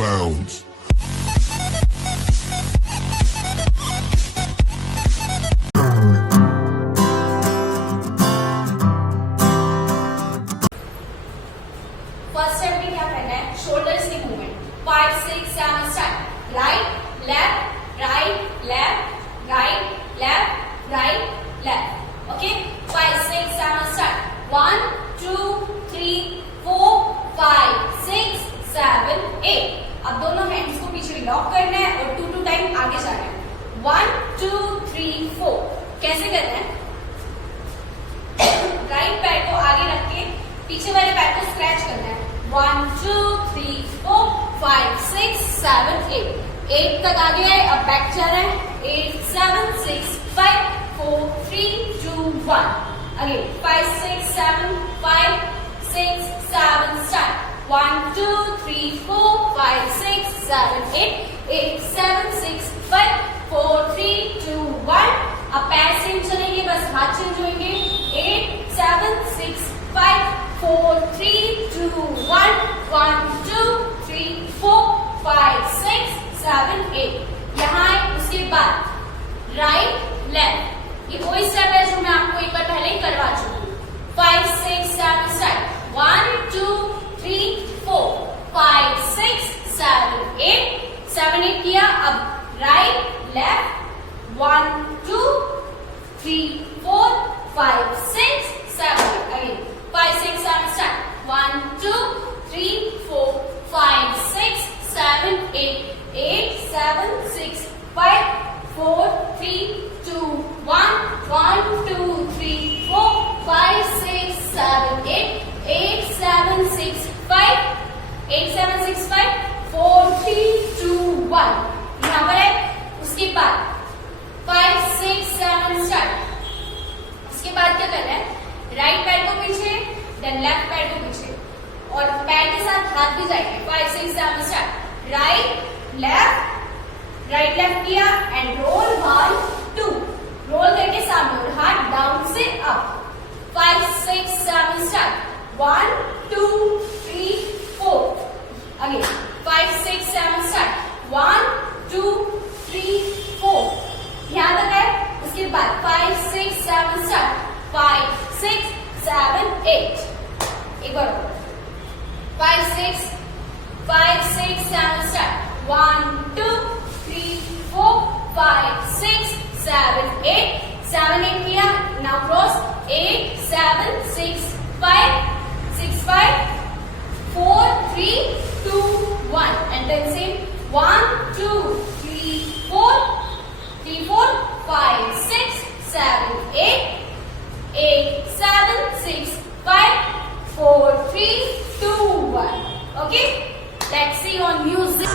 bounds. First step में क्या करना है, शोल्डर्स की movement. 5 6 7 start. Right left right left right left right left. Okay 5 6 7 start. 1 2 3 4 5 6 7 8. अब दोनों हैंड्स को पीछे लॉक करना है और 2 2 टाइम आगे जाना है. 1 2 3 4. कैसे करना है, राइट पैर को आगे रख के पीछे वाले पैर को स्क्रैच करना है. 1 2 3 4 5 6 7 8. 8 तक आगे आए, अब बैक जा रहा है. 8 7 6 5 4 3 2 1. Again 5 6 7 5 6 7 start. 1 2 3 4 5 6 7 8. 8 7 6 5 4 3 2 1. अब पैर सेम चलेंगे, बस हाथ चेंज होंगे. 8 7 6 5 4 3 2 1. 1 2 3 4 5 6 7 8. यहाँ है. उसके बाद राइट लेफ्ट. ये वही स्टेप है जो मैं आपको एक बार पहले ही करवा चुकी हूँ. 5 6 7 स्टार्ट. 1 2 3 4 5 6 7 8. 7 8 किया. अब राइट लेफ्ट. 1 2 3 4 5 6 7 अगेन. 5 6 7 start. 1 2 3 4 5 6 7 8. 8 7 6 5 4 3 2 1. 1 2 3 4 5 6 7 8. 8 7 6 5 8 7 6 5 4 3 2 1. यहाँ पर है. उसके बाद 5 6 7 start. उसके बाद क्या करना है, राइट पैर को पीछे देन लेफ्ट पैर को पीछे और पैर के साथ हाथ भी जाएंगे. 5 6 7 स्टार्ट. राइट लेफ्ट किया एंड रोल 1 2. रोल करके सामने और हाथ डाउन से अप. 5 6 7 स्टार्ट. 1 2 3 4 अगेन. 5 6 7 स्टार्ट. 1 2 3 4. यहाँ तक है. उसके बाद 5 6 7 स्टार्ट. 5 6 7 8. एक बार 5 6 7 स्टार्ट. 1 2 3 4 5 6 7 8. 7 8 किया. Now cross. 8 7 6 5 6 5 4 3 2 1 and then same 1 2 3 4 3 4 5 6 7 8. 8 7 6 5 4 3 2 1. Okay, let's see on music.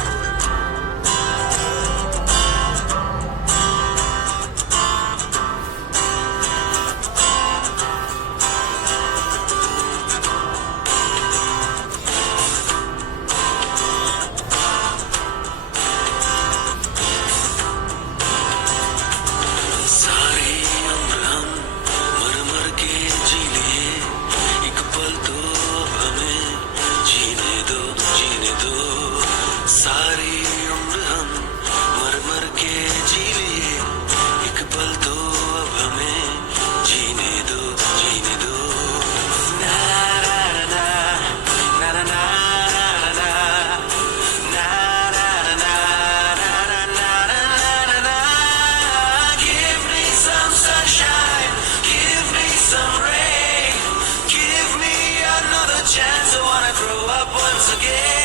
Chance I wanna grow up once again.